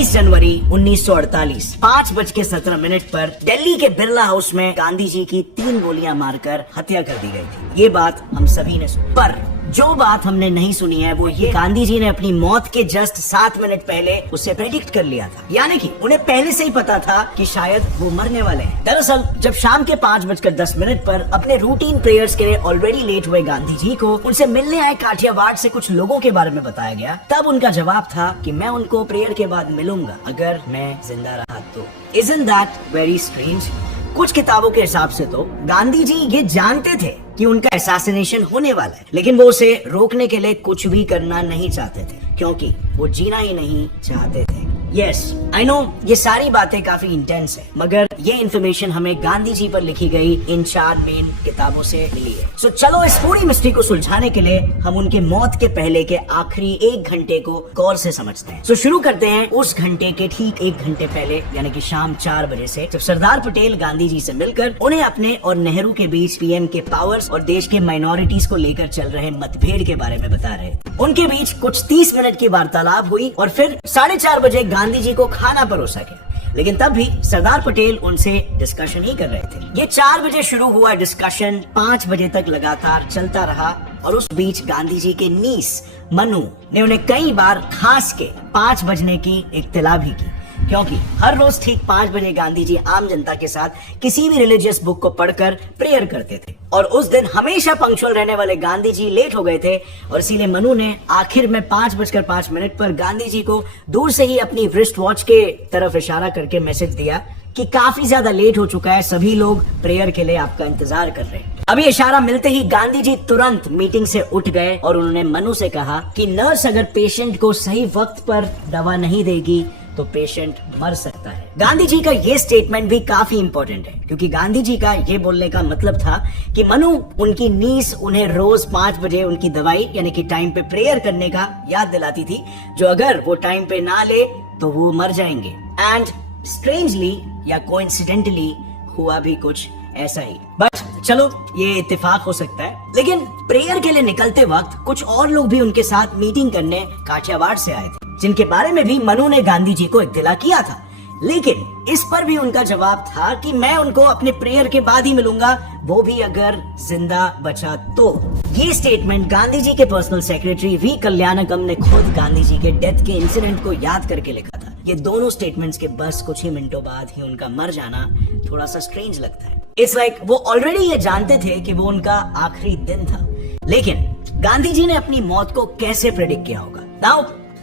20 जनवरी 1948 5:17 पर दिल्ली के बिरला हाउस में गांधी जी की 3 गोलियां मारकर हत्या कर दी गई थी। ये बात हम सभी ने सुनी, पर जो बात हमने नहीं सुनी है वो ये, गांधी जी ने अपनी मौत के जस्ट 7 मिनट पहले उसे प्रेडिक्ट कर लिया था। यानी कि उन्हें पहले से ही पता था कि शायद वो मरने वाले हैं। दरअसल जब शाम के 5:10 पर अपने रूटीन प्रेयर्स के लिए ऑलरेडी लेट हुए गांधी जी को उनसे मिलने आए काठियावाड़ से कुछ लोगों के बारे में बताया गया, तब उनका जवाब था कि मैं उनको प्रेयर के बाद मिलूंगा अगर मैं जिंदा रहा तो। Isn't that very strange? कुछ किताबों के हिसाब से तो गांधी जी ये जानते थे कि उनका असैसिनेशन होने वाला है, लेकिन वो उसे रोकने के लिए कुछ भी करना नहीं चाहते थे, क्योंकि वो जीना ही नहीं चाहते थे। यस, आई नो ये सारी बातें काफी इंटेंस है, मगर ये इन्फॉर्मेशन हमें गांधी जी पर लिखी गई इन 4 मेन किताबों से मिली है। सो चलो इस पूरी मिस्ट्री को सुलझाने के लिए हम उनके मौत के पहले के आखिरी 1 घंटे को गौर से समझते हैं। सो शुरू करते हैं उस घंटे के ठीक 1 घंटे पहले, यानी कि शाम 4 बजे से, जब सरदार पटेल गांधी जी से मिलकर उन्हें अपने और नेहरू के बीच पीएम के पावर्स और देश के माइनॉरिटीज को लेकर चल रहे मतभेद के बारे में बता रहे। उनके बीच कुछ 30 मिनट की वार्तालाप हुई और फिर 4:30 बजे गांधी जी को खाना परोसा गया, लेकिन तब भी सरदार पटेल उनसे डिस्कशन ही कर रहे थे। ये 4 बजे शुरू हुआ डिस्कशन 5 बजे तक लगातार चलता रहा और उस बीच गांधी जी के नीस मनु ने उन्हें कई बार खास के 5 बजने की इत्तला भी की, क्योंकि हर रोज ठीक 5 बजे गांधी जी आम जनता के साथ किसी भी रिलीजियस बुक को पढ़कर प्रेयर करते थे, और उस दिन हमेशा पंक्चुअल रहने वाले गांधी जी लेट हो गए थे, और इसीलिए मनु ने आखिर में 5:05 पर गांधी जी को दूर से ही अपनी रिस्ट वॉच के तरफ इशारा करके मैसेज दिया कि काफी ज्यादा लेट हो चुका है, सभी लोग प्रेयर के लिए आपका इंतजार कर रहे हैं। अभी इशारा मिलते ही गांधी जी तुरंत मीटिंग से उठ गए और उन्होंने मनु से कहा कि नर्स अगर पेशेंट को सही वक्त पर दवा नहीं देगी तो पेशेंट मर सकता है। गांधी जी का ये स्टेटमेंट भी काफी इंपॉर्टेंट है, क्योंकि गांधी जी का ये बोलने का मतलब था कि मनु उनकी नीस उन्हें रोज 5 बजे उनकी दवाई यानी कि टाइम पे प्रेयर करने का याद दिलाती थी, जो अगर वो टाइम पे ना ले तो वो मर जाएंगे। एंड स्ट्रेंजली या कोइंसिडेंटली हुआ भी कुछ ऐसा ही। बट चलो ये इत्तेफाक हो सकता है, लेकिन प्रेयर के लिए निकलते वक्त कुछ और लोग भी उनके साथ मीटिंग करने काठियावाड़ से आए थे, जिनके बारे में भी मनु ने गांधी जी को इत्तला किया था, लेकिन इस पर भी उनका जवाब था कि मैं उनको अपने प्रेयर के बाद ही मिलूंगा, वो भी अगर जिंदा बचा तो। ये स्टेटमेंट गांधी जी के पर्सनल सेक्रेटरी वी कल्याणकम ने खुद गांधी जी के डेथ के इंसिडेंट को याद करके लिखा था। ये दोनों स्टेटमेंट्स के बस कुछ ही मिनटों बाद ही उनका मर जाना थोड़ा सा स्ट्रेंज लगता है। इट्स लाइक वो ऑलरेडी ये जानते थे कि वो उनका आखिरी दिन था, लेकिन गांधी जी ने अपनी मौत को कैसे प्रेडिक्ट किया होगा। नाउ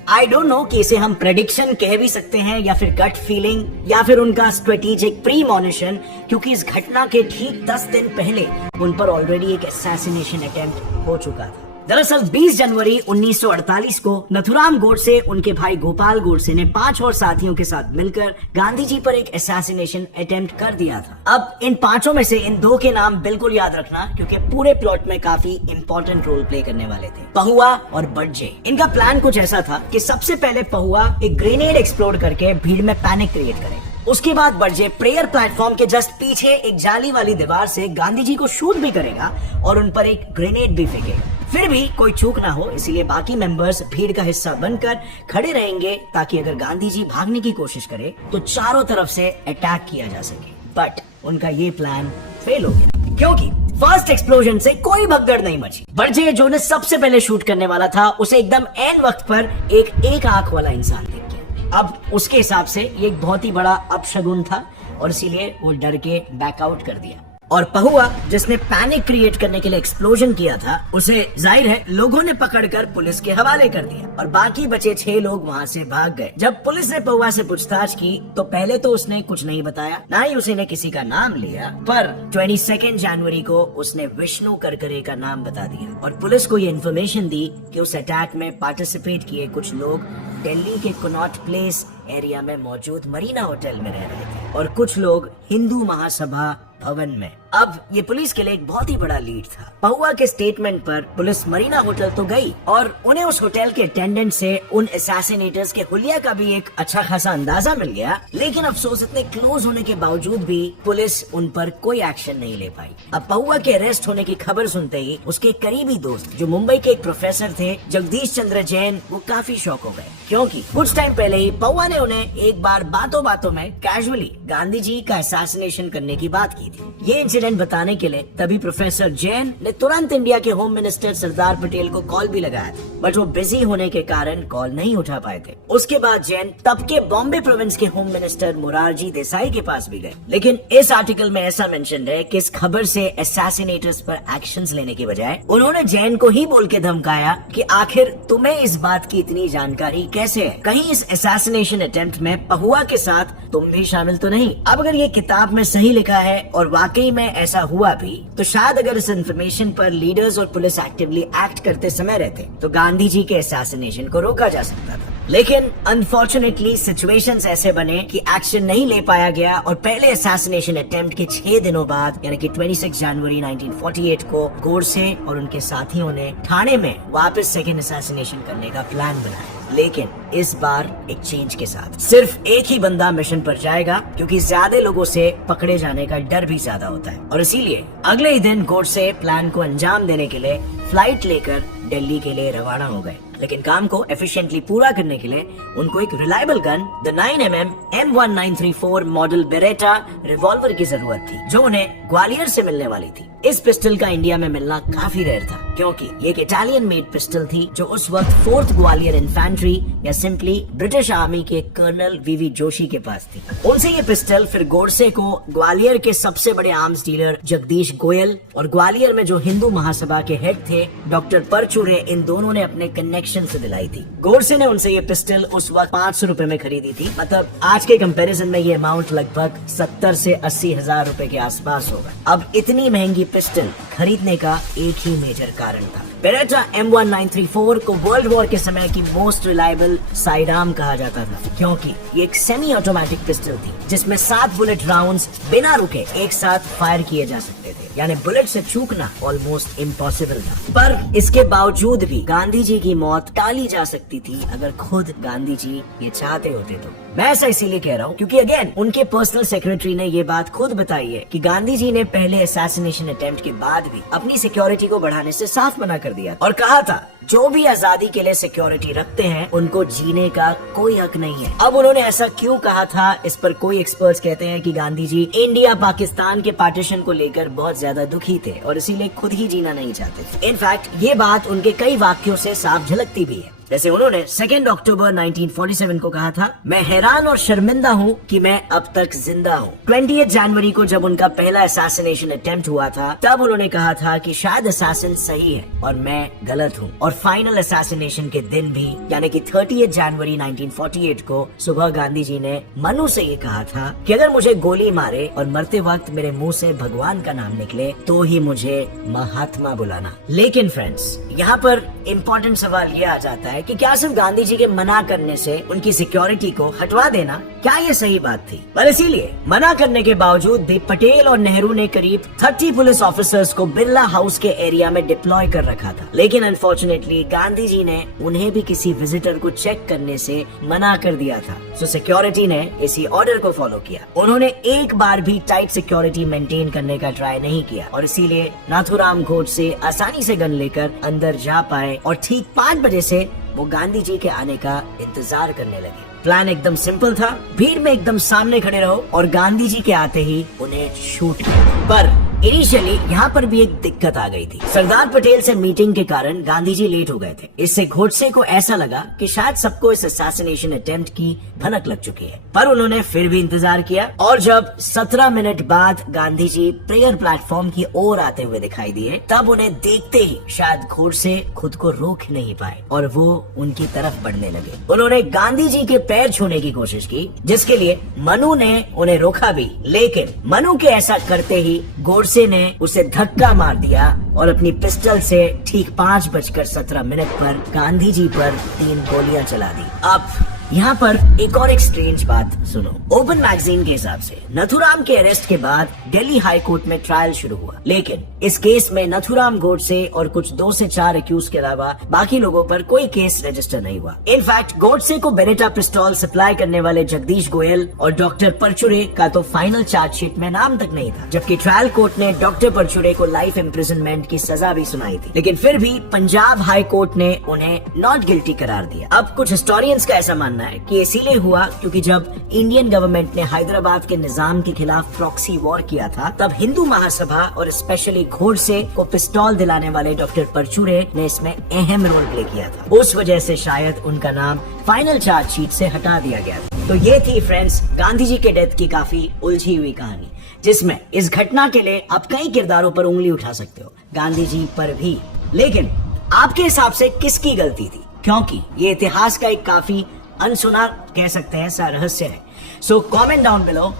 आई डोंट नो कि इसे हम प्रेडिक्शन कह भी सकते हैं या फिर गट फीलिंग या फिर उनका स्ट्रेटेजिक प्रीमॉनिशन, क्योंकि इस घटना के ठीक 10 दिन पहले उन पर ऑलरेडी एक असैसिनेशन अटेम्प्ट हो चुका था। दरअसल 20 जनवरी 1948 को नथुराम गोडसे उनके भाई गोपाल गोडसे ने 5 और साथियों के साथ मिलकर गांधी जी पर एक असैसिनेशन अटेम्प्ट कर दिया था। अब इन 5 में से इन 2 के नाम बिल्कुल याद रखना, क्योंकि पूरे प्लॉट में काफी इंपॉर्टेंट रोल प्ले करने वाले थे। पहुआ और बड़जे। इनका प्लान कुछ ऐसा था कि सबसे पहले पहुआ एक ग्रेनेड एक्सप्लोड करके भीड़ में पैनिक क्रिएट करेगा। उसके बाद बड़जे प्रेयर प्लेटफॉर्म के जस्ट पीछे एक जाली वाली दीवार से गांधी जी को शूट भी करेगा और उन पर एक ग्रेनेड भी फेंकेगा। फिर भी कोई चूक ना हो, इसीलिए बाकी मेंबर्स भीड़ का हिस्सा बनकर खड़े रहेंगे, ताकि अगर गांधी जी भागने की कोशिश करे तो चारों तरफ से अटैक किया जा सके। बट उनका ये प्लान फेल हो गया, क्योंकि फर्स्ट एक्सप्लोजन से कोई भगदड़ नहीं मची। बड़जे जो ने सबसे पहले शूट करने वाला था, उसे एकदम ऐन वक्त पर एक आंख वाला इंसान दिख गया। अब उसके हिसाब से ये एक बहुत ही बड़ा अपशगुन था और इसीलिए वो डर के बैकआउट कर दिया। और पहुआ जिसने पैनिक क्रिएट करने के लिए एक्सप्लोजन किया था, उसे जाहिर है लोगों ने पकड़कर पुलिस के हवाले कर दिया और बाकी बचे 6 लोग वहाँ से भाग गए। जब पुलिस ने पहुआ से पूछताछ की तो पहले तो उसने कुछ नहीं बताया, ना ही उसने किसी का नाम लिया, पर 22 जनवरी को उसने विष्णु करकरे का नाम बता दिया और पुलिस को ये इन्फॉर्मेशन दी कि उस अटैक में पार्टिसिपेट किए कुछ लोग दिल्ली के कनॉट प्लेस एरिया में मौजूद मरीना होटल में रह रहे थे और कुछ लोग हिंदू महासभा भवन में। अब ये पुलिस के लिए एक बहुत ही बड़ा लीड था। पहुआ के स्टेटमेंट पर पुलिस मरीना होटल तो गई और उन्हें उस होटल के अटेंडेंट से उन असैसिनेटर्स के हुलिया का भी एक अच्छा खासा अंदाजा मिल गया, लेकिन अफसोस इतने क्लोज होने के बावजूद भी पुलिस उन पर कोई एक्शन नहीं ले पाई। अब पहुआ के अरेस्ट होने की खबर सुनते ही उसके करीबी दोस्त जो मुंबई के एक प्रोफेसर थे जगदीश चंद्र जैन, वो काफी शॉक हो गए, क्योंकि कुछ टाइम पहले ही पहुआ ने उन्हें एक बार बातों बातों में कैजुअली गांधी जी का असैसिनेशन करने की बात की थी। ये इंसिडेंट बताने के लिए तभी प्रोफेसर जैन ने तुरंत इंडिया के होम मिनिस्टर सरदार पटेल को कॉल भी लगाया था, बट वो बिजी होने के कारण कॉल नहीं उठा पाए थे। उसके बाद जैन तब के बॉम्बे प्रोविंस के होम मिनिस्टर मोरारजी देसाई के पास भी गए, लेकिन इस आर्टिकल में ऐसा मेंशन है कि इस खबर से असैसिनेटर्स पर एक्शंस लेने के बजाय उन्होंने जैन को ही बोल के धमकाया कि आखिर तुम्हें इस बात की इतनी जानकारी कैसे है, कहीं इस असैसिनेशन अटेम्प्ट में पहुआ के साथ तुम भी शामिल तो नहीं। अब अगर ये किताब में सही लिखा है और वाकई में ऐसा हुआ भी, तो शायद अगर इस इन्फॉर्मेशन पर लीडर्स और पुलिस एक्टिवली एक्ट करते समय रहते तो गांधी जी के असैसिनेशन को रोका जा सकता था। लेकिन अनफॉर्चुनेटली सिचुएशंस ऐसे बने कि एक्शन नहीं ले पाया गया और पहले असैसिनेशन अटेम्प्ट के 6 दिनों बाद यानी कि 26 जनवरी 1948 को गोडसे और उनके साथियों ने ठाणे में वापस सेकेंड असैसिनेशन करने का प्लान बनाया, लेकिन इस बार एक चेंज के साथ। सिर्फ एक ही बंदा मिशन पर जाएगा, क्योंकि ज्यादा लोगों से पकड़े जाने का डर भी ज्यादा होता है, और इसीलिए अगले ही दिन गोडसे प्लान को अंजाम देने के लिए फ्लाइट लेकर दिल्ली के लिए रवाना हो गए। लेकिन काम को एफिशिएंटली पूरा करने के लिए उनको एक reliable gun the 9mm M1934 model Beretta revolver की जरूरत थी, जो उन्हें ग्वालियर से मिलने वाली थी। इस पिस्टल का इंडिया में मिलना काफी रेयर था, क्योंकि ये एक इटालियन मेड पिस्टल थी जो उस वक्त 4th ग्वालियर इन्फेंट्री या सिंपली ब्रिटिश आर्मी के कर्नल वीवी जोशी के पास थी। उनसे ये पिस्टल फिर गोडसे को ग्वालियर के सबसे बड़े आर्म्स डीलर जगदीश गोयल और ग्वालियर में जो हिंदू महासभा के हेड थे डॉक्टर परचूरे, इन दोनों ने अपने कनेक्शन से दिलाई थी। गोडसे ने उनसे ये पिस्टल उस वक्त 500 रुपए में खरीदी थी, मतलब आज के कंपैरिजन में ये अमाउंट लगभग 70 से 80 हजार रुपए के आसपास होगा। अब इतनी महंगी पिस्टल खरीदने का एक ही मेजर कारण था। बेरेटा M1934 को वर्ल्ड वॉर के समय की मोस्ट रिलायबल साइड आर्म कहा जाता था, क्योंकि ये एक सेमी ऑटोमेटिक पिस्टल थी जिसमें 7 बुलेट राउंड्स बिना रुके एक साथ फायर किए जा सकते थे, यानी बुलेट से चूकना ऑलमोस्ट इम्पॉसिबल था। पर इसके बावजूद भी गांधी जी की मौत टाली जा सकती थी अगर खुद गांधी जी ये चाहते होते तो। मैं ऐसा इसीलिए कह रहा हूँ क्योंकि अगेन उनके पर्सनल सेक्रेटरी ने ये बात खुद बताई है कि गांधी जी ने पहले असैसिनेशन अटेम्प्ट के बाद भी अपनी सिक्योरिटी को बढ़ाने से साफ मना कर दिया और कहा था जो भी आजादी के लिए सिक्योरिटी रखते हैं उनको जीने का कोई हक नहीं है। अब उन्होंने ऐसा क्यों कहा था, इस पर कोई एक्सपर्ट्स कहते हैं कि गांधी जी इंडिया पाकिस्तान के पार्टीशन को लेकर बहुत ज्यादा दुखी थे और इसीलिए खुद ही जीना नहीं चाहते थे। इनफैक्ट ये बात उनके कई वाक्यों से साफ झलकती भी है, जैसे उन्होंने 2 अक्टूबर 1947 को कहा था, मैं हैरान और शर्मिंदा हूँ कि मैं अब तक जिंदा हूँ। 20 जनवरी को जब उनका पहला असैसिनेशन अटेम्प्ट हुआ था तब उन्होंने कहा था कि शायद असैसिन सही है और मैं गलत हूँ। और फाइनल असैसिनेशन के दिन भी यानी कि 30 जनवरी 1948 को सुबह गांधी जी ने मनु से ये कहा था कि अगर मुझे गोली मारे और मरते वक्त मेरे मुंह से भगवान का नाम निकले तो ही मुझे महात्मा बुलाना। लेकिन फ्रेंड्स, यहाँ पर इम्पोर्टेंट सवाल ये आ जाता है कि क्या सिर्फ गांधी जी के मना करने से उनकी सिक्योरिटी को हटवा देना क्या ये सही बात थी? पर इसीलिए मना करने के बावजूद भी पटेल और नेहरू ने करीब 30 पुलिस ऑफिसर्स को बिरला हाउस के एरिया में डिप्लॉय कर रखा था, लेकिन अनफॉर्चुनेटली गांधी जी ने उन्हें भी किसी विजिटर को चेक करने से मना कर दिया था। सो सिक्योरिटी ने इसी ऑर्डर को फॉलो किया। उन्होंने एक बार भी टाइट सिक्योरिटी मेंटेन करने का ट्राई नहीं किया और इसीलिए नाथुराम गोडसे आसानी से गन लेकर अंदर जा पाए और ठीक 5 बजे से वो गांधी जी के आने का इंतजार करने लगे। प्लान एकदम सिंपल था, भीड़ में एकदम सामने खड़े रहो और गांधी जी के आते ही उन्हें शूट किया। पर इनिशियली यहाँ पर भी एक दिक्कत आ गई थी। सरदार पटेल से मीटिंग के कारण गांधी जी लेट हो गए थे। इससे गोडसे को ऐसा लगा कि शायद सबको इस असैसिनेशन अटेम्प्ट की भनक लग चुकी है, पर उन्होंने फिर भी इंतजार किया और जब 17 मिनट बाद गांधी जी प्रेयर प्लेटफॉर्म की ओर आते हुए दिखाई दिए तब उन्हें देखते ही शायद गोडसे खुद को रोक नहीं पाए और वो उनकी तरफ बढ़ने लगे। उन्होंने गांधी जी के पैर छूने की कोशिश की, जिसके लिए मनु ने उन्हें रोका भी, लेकिन मनु के ऐसा करते ही गोडसे ने उसे धक्का मार दिया और अपनी पिस्टल से ठीक 5:17 पर गांधी जी पर 3 गोलियां चला दी। अब यहाँ पर एक और एक स्ट्रेंज बात सुनो। ओपन मैगजीन के हिसाब से नथुराम के अरेस्ट के बाद दिल्ली हाई कोर्ट में ट्रायल शुरू हुआ, लेकिन इस केस में नथुराम गोडसे और कुछ 2 से 4 एक्यूज के अलावा बाकी लोगों पर कोई केस रजिस्टर नहीं हुआ। इनफैक्ट गोडसे को बेरेटा पिस्तौल सप्लाई करने वाले जगदीश गोयल और डॉक्टर परचुरे का तो फाइनल चार्जशीट में नाम तक नहीं था, जबकि ट्रायल कोर्ट ने डॉक्टर परचुरे को लाइफ इम्प्रिजनमेंट की सजा भी सुनाई थी, लेकिन फिर भी पंजाब हाई कोर्ट ने उन्हें नॉट गिल्टी करार दिया। अब कुछ हिस्टोरियंस का ऐसा मानना है कि इसीलिए हुआ क्योंकि जब इंडियन गवर्नमेंट ने हैदराबाद के निजाम के खिलाफ प्रॉक्सी वॉर किया था, तब हिंदू महासभा और स्पेशली गोडसे को पिस्तौल दिलाने वाले डॉक्टर परचुरे ने इसमें अहम रोल प्ले किया था। उस वजह से शायद उनका नाम फाइनल चार्जशीट से हटा दिया गया था। तो ये थी फ्रेंड्स गांधी जी के डेथ की काफी उलझी हुई कहानी, जिसमें इस घटना के लिए आप कई किरदारों पर उंगली उठा सकते हो, गांधी जी पर भी। लेकिन आपके हिसाब से किसकी गलती थी? क्योंकि ये इतिहास का एक काफी अनसुना कह सकते हैं ऐसा रहस्य है। So comment down below.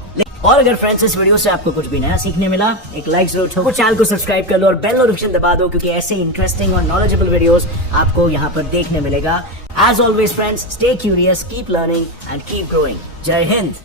और अगर फ्रेंड्स इस वीडियो से आपको कुछ भी नया सीखने मिला, एक लाइक जरूर ठोको, चैनल को सब्सक्राइब कर लो और बेल नोटिफिकेशन दबा दो, क्योंकि ऐसे इंटरेस्टिंग और नॉलेजेबल वीडियोस आपको यहाँ पर देखने मिलेगा। As always friends, stay curious, keep learning and keep growing. जय हिंद।